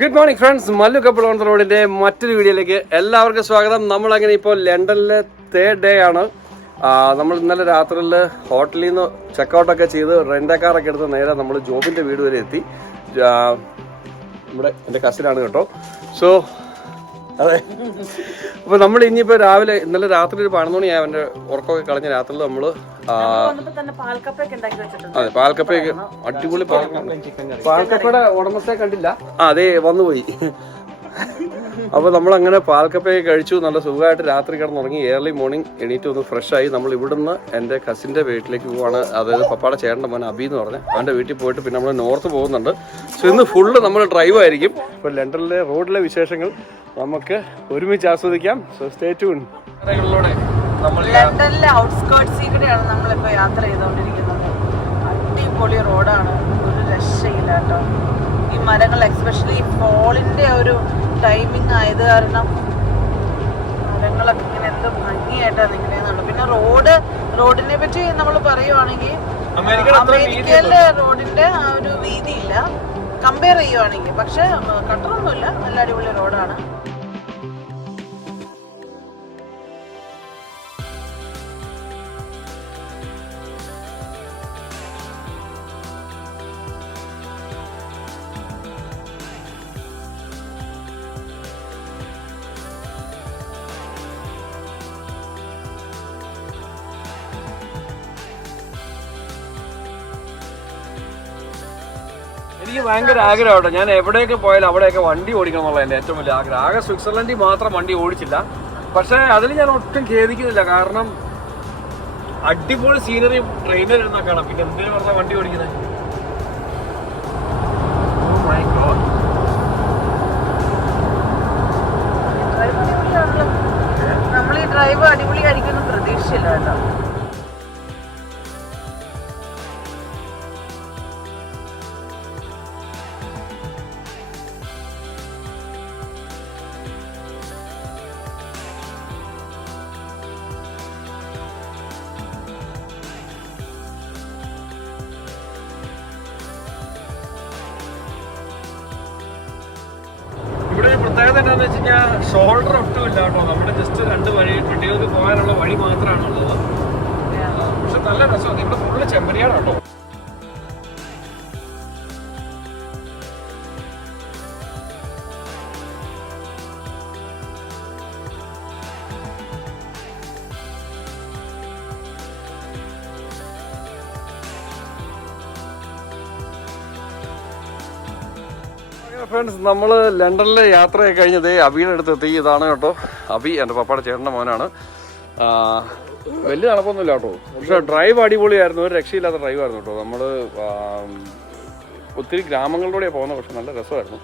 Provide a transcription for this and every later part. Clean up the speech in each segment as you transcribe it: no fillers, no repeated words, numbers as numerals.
Good morning friends, Mallu couple on the റോഡിന്റെ മറ്റൊരു വീഡിയോയിലേക്ക് എല്ലാവർക്കും സ്വാഗതം. നമ്മളങ്ങനെ ഇപ്പോൾ ലണ്ടനിലെ തേർഡ് ഡേ ആണ്. നമ്മൾ ഇന്നലെ രാത്രിയിൽ ഹോട്ടലിൽ നിന്ന് ചെക്കൗട്ടൊക്കെ ചെയ്ത് റെൻ്റക്കാറൊക്കെ എടുത്ത് നേരെ നമ്മൾ ജോബിൻ്റെ വീട് വരെ എത്തി. നമ്മുടെ എൻ്റെ കസിനാണ് കേട്ടോ. സോ അതെ, അപ്പോൾ നമ്മൾ ഇനിയിപ്പോൾ രാവിലെ ഇന്നലെ രാത്രി ഒരു 11 മണിയായി അവൻ്റെ ഉറക്കമൊക്കെ കളഞ്ഞ രാത്രിയിൽ നമ്മൾ അതെ പാൽക്കപ്പയൊക്കെ അടിപൊളി പാൽക്കപ്പയുടെ ഉടമസ്ഥയെ കണ്ടില്ല, അതെ വന്നുപോയി. അപ്പോൾ നമ്മളങ്ങനെ പാൽക്കപ്പയൊക്കെ കഴിച്ചു, നല്ല സുഖമായിട്ട് രാത്രി കിടന്നുറങ്ങി. ഏർലി മോർണിംഗ് എണീറ്റ് ഒന്ന് ഫ്രഷായി നമ്മൾ ഇവിടുന്ന് എൻ്റെ കസിൻ്റെ വീട്ടിലേക്ക് പോവാണ്. അതായത് പപ്പാടെ ചേട്ടൻ്റെ മോൻ അബി എന്ന് പറഞ്ഞ് അവൻ്റെ വീട്ടിൽ പോയിട്ട് പിന്നെ നമ്മൾ നോർത്ത് പോകുന്നുണ്ട്. സോ ഇന്ന് ഫുള്ള് നമ്മൾ ഡ്രൈവ് ആയിരിക്കും. ഇപ്പോൾ ലണ്ടനിലെ റോഡിലെ വിശേഷങ്ങൾ നമുക്ക് ഒരുമിച്ച് ആസ്വദിക്കാം. So stay tune. ലണ്ടനിലെ ഔട്ട്സ്കേർട്സിലൂടെയാണ് നമ്മളിപ്പോൾ യാത്ര ചെയ്തുകൊണ്ടിരിക്കുന്നത്. അടിപൊളി റോഡാണ്, ഒരു രക്ഷയില്ല കേട്ടോ. ഈ മരങ്ങൾ എക്സ്പെഷ്യലി ഫോളിന്റെ ഒരു ടൈമിംഗ് ആയത് കാരണം മരങ്ങളൊക്കെ ഇങ്ങനെ എന്ത് ഭംഗിയായിട്ടാണ് നിൽക്കുന്നതെന്നുള്ളു. പിന്നെ റോഡിനെ പറ്റി നമ്മൾ പറയുവാണെങ്കിൽ അമേരിക്കയിലെ റോഡിന്റെ ആ ഒരു വീതിയില്ല കമ്പയർ ചെയ്യുവാണെങ്കിൽ, പക്ഷെ കട്ടറൊന്നുമില്ല, നല്ല അടിപൊളി റോഡാണ്. എനിക്ക് ഭയങ്കര ആഗ്രഹമാണ്, ഞാൻ എവിടെയൊക്കെ പോയാലും അവിടെയൊക്കെ വണ്ടി ഓടിക്കണം എന്നുള്ള എൻ്റെ ഏറ്റവും വലിയ ആഗ്രഹം. ആകെ സ്വിറ്റ്സർലൻഡിൽ മാത്രം വണ്ടി ഓടിച്ചില്ല, പക്ഷേ അതിൽ ഞാൻ ഒട്ടും ഖേദിക്കുന്നില്ല. കാരണം അടിപൊളി സീനറി ട്രെയിനിൽ ഇരുന്നാൽ കാണാം, പിന്നെ എന്തിനു പറഞ്ഞാൽ വണ്ടി ഓടിക്കുന്നത്. നമ്മൾ ഈ ഡ്രൈവ് അടിപൊളിയായിരിക്കും പ്രതീക്ഷയില്ല കേട്ടോ. ഇവിടെ ഒരു പ്രത്യേകത എന്താണെന്ന് വെച്ച് കഴിഞ്ഞാൽ ഷോൾഡർ ഒട്ടും ഇല്ല കേട്ടോ. നമ്മുടെ ജസ്റ്റ് 2 വണ്ടികൾക്ക് പോകാനുള്ള വഴി മാത്രമാണുള്ളത്. പക്ഷെ നല്ല രസമാണ്. ഇവിടെ ഫുള്ള് ചെമ്പരിയാണ് കേട്ടോ. ഫ്രണ്ട്സ്, നമ്മൾ ലണ്ടനിലെ യാത്രയൊക്കെ കഴിഞ്ഞത് അബിയുടെ അടുത്ത് എത്തി. ഇതാണ് കേട്ടോ അബി, എൻ്റെ പപ്പാടെ ചേട്ടൻ്റെ മോനാണ്. വലിയ തണുപ്പൊന്നുമില്ല കേട്ടോ, പക്ഷെ ഡ്രൈവ് അടിപൊളിയായിരുന്നു, ഒരു രക്ഷയില്ലാത്ത ഡ്രൈവായിരുന്നു കേട്ടോ. നമ്മൾ ഒത്തിരി ഗ്രാമങ്ങളിലൂടെയാണ് പോകുന്നത്, പക്ഷെ നല്ല രസമായിരുന്നു.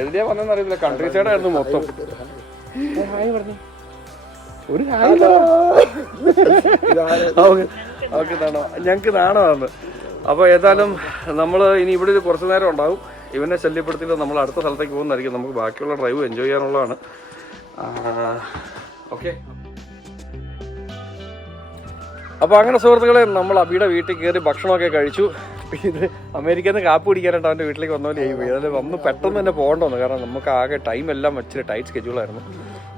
എഴുതിയാ വന്നതെന്ന് അറിയത്തില്ല, കൺട്രി സൈഡായിരുന്നു മൊത്തം. ഒരു ഞങ്ങൾക്ക് നാണമാണ്. അപ്പോൾ ഏതായാലും നമ്മൾ ഇനി ഇവിടെ കുറച്ച് നേരം ഉണ്ടാവും. ഇവനെ ശല്യപ്പെടുത്തിയിട്ട് നമ്മൾ അടുത്ത സ്ഥലത്തേക്ക് പോകുന്നതായിരിക്കും. നമുക്ക് ബാക്കിയുള്ള ഡ്രൈവ് എൻജോയ് ചെയ്യാനുള്ളതാണ്. ഓക്കെ, അപ്പോൾ അങ്ങനെ സുഹൃത്തുക്കളെ, നമ്മൾ അബിയുടെ വീട്ടിൽ കയറി ഭക്ഷണമൊക്കെ കഴിച്ചു. ഇത് അമേരിക്കയിൽ നിന്ന് കാപ്പി കുടിക്കാനായിട്ട് അവൻ്റെ വീട്ടിലേക്ക് വന്ന പോലെ ആയി പോയി. അതിൽ വന്ന് പെട്ടെന്ന് തന്നെ പോകേണ്ടതെന്ന്, കാരണം നമുക്ക് ആകെ ടൈം എല്ലാം ഇച്ചിരി ടൈറ്റ് സ്കെഡ്യൂളായിരുന്നു.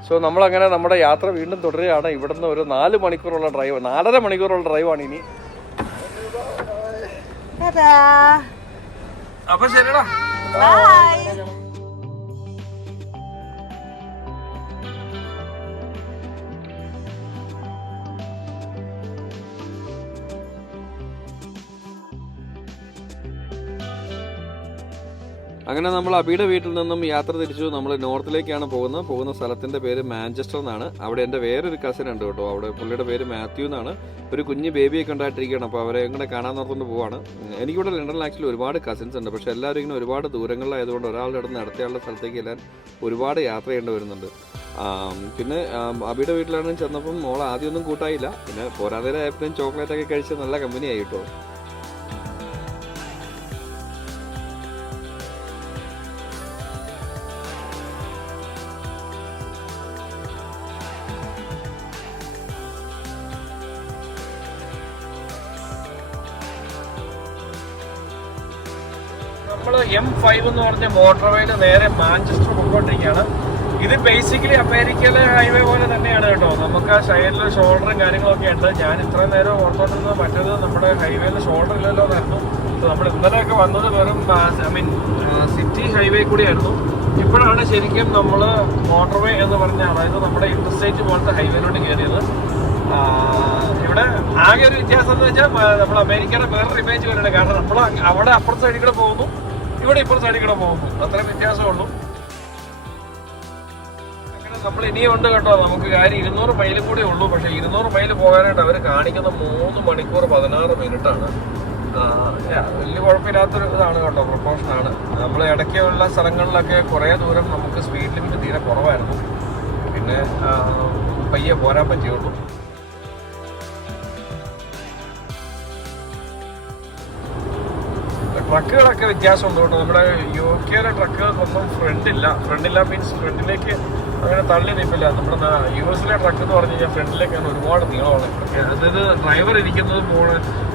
സോ നമ്മളങ്ങനെ നമ്മുടെ യാത്ര വീണ്ടും തുടരുകയാണ്. ഇവിടുന്ന് ഒരു 4 മണിക്കൂറുള്ള ഡ്രൈവ്, 4.5 മണിക്കൂറുള്ള ഡ്രൈവാണ് ഇനി. അപ്പൊ ശരിടാ, അങ്ങനെ നമ്മൾ അബിയുടെ വീട്ടിൽ നിന്നും യാത്ര തിരിച്ചു. നമ്മൾ നോർത്തിലേക്കാണ് പോകുന്ന സ്ഥലത്തിന്റെ പേര് മാഞ്ചസ്റ്റർ എന്നാണ്. അവിടെ എൻ്റെ വേറൊരു കസിൻ ഉണ്ട് കേട്ടോ. അവിടെ പുള്ളിയുടെ പേര് മാത്യു എന്നാണ്. ഒരു കുഞ്ഞ് ബേബിയൊക്കെ ഉണ്ടായിട്ടിരിക്കുകയാണ്. അപ്പോൾ അവരെ എങ്ങനെ കാണാൻ നിർത്തുകൊണ്ട് പോവാണ്. എനിക്കിവിടെ ലണ്ടനിൽ ആക്ച്വലി ഒരുപാട് കസിൻസ് ഉണ്ട്, പക്ഷെ എല്ലാവരും ഇങ്ങനെ ഒരുപാട് ദൂരങ്ങളിലായതുകൊണ്ട് ഒരാളുടെ അടുത്ത് അടുത്തയാളുടെ സ്ഥലത്തേക്ക് എല്ലാം ഒരുപാട് യാത്ര ചെയ്യേണ്ടി വരുന്നുണ്ട്. പിന്നെ അബിയുടെ വീട്ടിലാണെങ്കിൽ ചെന്നപ്പം മോൾ ആദ്യമൊന്നും കൂട്ടായില്ല, പിന്നെ പോരാതെ ആയപ്പോഴും ചോക്ലേറ്റ് ഒക്കെ കഴിച്ച് നല്ല കമ്പനിയായി കേട്ടോ. നമ്മൾ M5 എന്ന് പറഞ്ഞ മോട്ടോർവേയിൽ നേരെ മാഞ്ചസ്റ്റർ പൊക്കോണ്ടിരിക്കുകയാണ്. ഇത് ബേസിക്കലി അമേരിക്കയിലെ ഹൈവേ പോലെ തന്നെയാണ് കേട്ടോ. നമുക്ക് ആ സൈഡിൽ ഷോൾഡറും കാര്യങ്ങളൊക്കെ ഉണ്ട്. ഞാൻ ഇത്രയും നേരം ഓർത്തോണ്ടിരുന്നത് മറ്റേത് നമ്മുടെ ഹൈവേയിൽ ഷോൾഡർ ഇല്ലല്ലോ എന്നായിരുന്നു. നമ്മൾ ഇന്നലെയൊക്കെ വന്നത് വെറും സിറ്റി ഹൈവേ കൂടിയായിരുന്നു. ഇപ്പോഴാണ് ശരിക്കും നമ്മൾ മോട്ടോർവേ എന്ന് പറഞ്ഞ, അതായത് നമ്മുടെ ഇന്റർസ്റ്റേറ്റ് പോലത്തെ ഹൈവേയിലോട്ട് കയറിയത്. ഇവിടെ ആകെ ഒരു വ്യത്യാസം എന്ന് വെച്ചാൽ നമ്മൾ അമേരിക്കയുടെ വേറൊരു ഇമേജ് വരുന്നുണ്ട്. കാരണം നമ്മൾ അവിടെ അപ്പുറത്തെ സൈഡിൽ കൂടെ പോകുന്നു, ഇവിടെ ഇപ്പുറത്തെ സൈഡിൽ കൂടെ പോകുന്നു. അത്രയും വ്യത്യാസമുള്ളൂ. നമ്മൾ ഇനിയും ഉണ്ട് കേട്ടോ. നമുക്ക് കാര്യം 200 മൈലും കൂടെ ഉള്ളൂ. പക്ഷേ 200 മൈൽ പോകാനായിട്ട് അവർ കാണിക്കുന്ന 3 മണിക്കൂർ 16 മിനിറ്റാണ്. വലിയ കുഴപ്പമില്ലാത്തൊരു ഇതാണ് കേട്ടോ, പ്രൊപ്പോർഷനാണ്. നമ്മൾ ഇടയ്ക്കുള്ള സ്ഥലങ്ങളിലൊക്കെ കുറേ ദൂരം നമുക്ക് സ്പീഡ് ലിമിറ്റ് തീരെ കുറവായിരുന്നു. പിന്നെ പയ്യെ പോരാൻ പറ്റിയുള്ളൂ. ട്രക്കുകളൊക്കെ വ്യത്യാസമുണ്ട് കേട്ടോ. നമ്മുടെ UK ട്രക്കുകൾക്കൊന്നും ഫ്രണ്ടില്ല മീൻസ് ഫ്രണ്ടിലേക്ക് അങ്ങനെ തള്ളി നിൽപ്പില്ല. നമ്മുടെ US ട്രക്ക് എന്ന് പറഞ്ഞു കഴിഞ്ഞാൽ ഫ്രണ്ടിലേക്കാണ് ഒരുപാട് നീളമാണ്. അതായത് ഡ്രൈവർ ഇരിക്കുന്നത്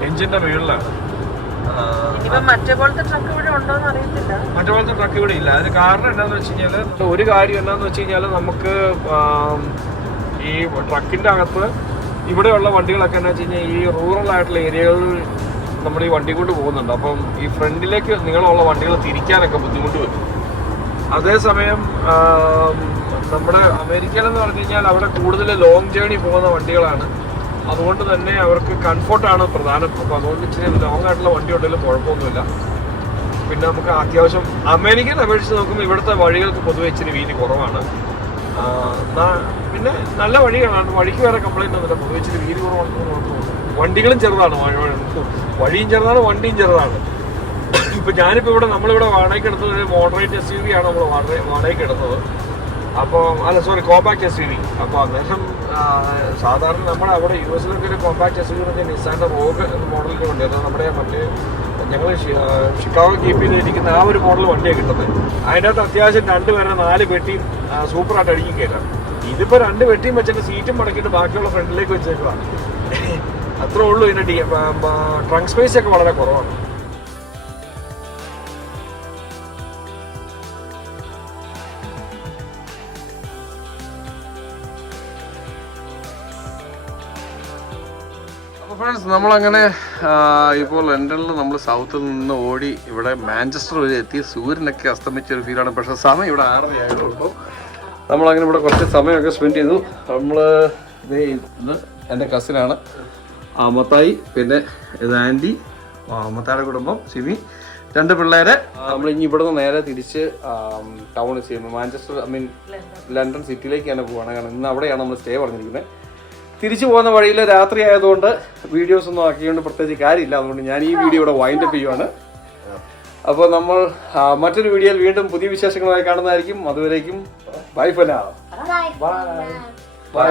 എഞ്ചിന്റെ മുകളിലാണ്. മറ്റേ പോലത്തെ ട്രക്ക് ഇവിടെ ഇല്ല. അതിന് കാരണം എന്താണെന്ന് വെച്ച് കഴിഞ്ഞാൽ, ഒരു കാര്യം എന്താണെന്ന് വെച്ച് കഴിഞ്ഞാൽ, നമുക്ക് ഈ ട്രക്കിന്റെ അകത്ത് ഇവിടെയുള്ള വണ്ടികളൊക്കെ എന്താ വെച്ച് കഴിഞ്ഞാൽ ഈ റൂറൽ ആയിട്ടുള്ള ഏരിയകളിൽ നമ്മൾ ഈ വണ്ടി കൊണ്ട് പോകുന്നുണ്ട്. അപ്പം ഈ ഫ്രണ്ടിലേക്ക് നീളമുള്ള വണ്ടികൾ തിരിക്കാനൊക്കെ ബുദ്ധിമുട്ട് വരും. അതേസമയം നമ്മുടെ അമേരിക്കയിലെന്ന് പറഞ്ഞു കഴിഞ്ഞാൽ അവിടെ കൂടുതൽ ലോങ് ജേണി പോകുന്ന വണ്ടികളാണ്. അതുകൊണ്ട് തന്നെ അവർക്ക് കംഫർട്ടാണ് പ്രധാനം. അപ്പോൾ അതുകൊണ്ട് ഇച്ചിരി ലോങ് ആയിട്ടുള്ള വണ്ടി ഉണ്ടെങ്കിലും കുഴപ്പമൊന്നുമില്ല. പിന്നെ നമുക്ക് അത്യാവശ്യം അമേരിക്കയെ അപേക്ഷിച്ച് നോക്കുമ്പോൾ ഇവിടുത്തെ വഴികൾക്ക് പൊതുവെ ഇച്ചിരി വീതി കുറവാണ്. പിന്നെ നല്ല വഴികളാണ്, വഴിക്ക് വേറെ കംപ്ലൈൻറ്റ് ഒന്നുമില്ല. പൊതുവെ ഇച്ചിരി വീതി കുറവാണെന്ന് കുഴപ്പമൊന്നുമില്ല. വണ്ടികളും ചെറുതാണ്, വഴിയും ചെറുതാണ്, വണ്ടിയും ചെറുതാണ്. ഇപ്പം ഞാനിപ്പോൾ നമ്മളിവിടെ വാടകയ്ക്ക് എടുത്തത് ഒരു മോഡറേറ്റ് SUV ആണ് നമ്മൾ വാടകയ്ക്ക് എടുത്തത്. അപ്പോൾ കോമ്പാക്ട് SUV. അപ്പോൾ അന്നേരം സാധാരണ നമ്മുടെ അവിടെ US ഒരു കോമ്പാക്ട് SUV എന്ന് വെച്ചാൽ നിസാൻ്റെ റോഗ് എന്ന മോഡലിൻ്റെ വണ്ടി. അത് നമ്മുടെ മറ്റേ ഞങ്ങൾ ഷിക്കാഗോ കീപ്പ് ചെയ്തിരിക്കുന്ന ആ ഒരു മോഡൽ വണ്ടിയാണ് കിട്ടുന്നത്. അതിനകത്ത് അത്യാവശ്യം 2 പേരെ 4 പെട്ടിയും സൂപ്പറായിട്ട് അടുക്കി കയറ്റാം. ഇതിപ്പോൾ 2 പെട്ടിയും വെച്ചിട്ട് സീറ്റും മടക്കിയിട്ട് ബാക്കിയുള്ള ഫ്രണ്ടിലേക്ക് വെച്ചേക്കുവാണ്. അത്രേ ഉള്ളൂ. ഇതിൻ്റെ ട്രങ്ക് സ്പേസ് ഒക്കെ വളരെ കുറവാണ്. ഫ്രണ്ട്സ്, നമ്മളങ്ങനെ ഇപ്പോൾ ലണ്ടനിൽ നമ്മൾ സൗത്തിൽ നിന്ന് ഓടി ഇവിടെ മാഞ്ചസ്റ്റർ വരെ എത്തി. സൂര്യനൊക്കെ അസ്തമിച്ചൊരു ഫീലാണ്. പക്ഷേ സമയം ഇവിടെ 6:30 ആയതുള്ളൂ. നമ്മളങ്ങനെ ഇവിടെ കുറച്ച് സമയമൊക്കെ സ്പെൻഡ് ചെയ്തു. നമ്മൾ ഇത് എൻ്റെ കസിനാണ് മത്തായി, പിന്നെ ഇത് ആൻറ്റി, മത്തായുടെ കുടുംബം സിമി, 2 പിള്ളേരെ. നമ്മൾ ഇനി ഇവിടെ നിന്ന് നേരെ തിരിച്ച് ടൗണിൽ ചെയ്യുമ്പോൾ മാഞ്ചസ്റ്റർ ലണ്ടൻ സിറ്റിയിലേക്കാണ് പോവുകയാണ്. കാരണം ഇന്ന് അവിടെയാണ് നമ്മൾ സ്റ്റേ പറഞ്ഞിരിക്കുന്നത്. തിരിച്ചു പോകുന്ന വഴിയിൽ രാത്രി ആയതുകൊണ്ട് വീഡിയോസ് ഒന്നും ആക്കിയോണ്ട് പ്രത്യേകിച്ച് കാര്യമില്ല. അതുകൊണ്ട് ഞാൻ ഈ വീഡിയോ ഇവിടെ വൈൻഡ് അപ്പ് ചെയ്യുവാണ്. അപ്പോൾ നമ്മൾ മറ്റൊരു വീഡിയോയിൽ വീണ്ടും പുതിയ വിശേഷങ്ങളുമായി കാണുന്നതായിരിക്കും. അതുവരേക്കും ബൈ ഫോർ നൗ. ബൈ.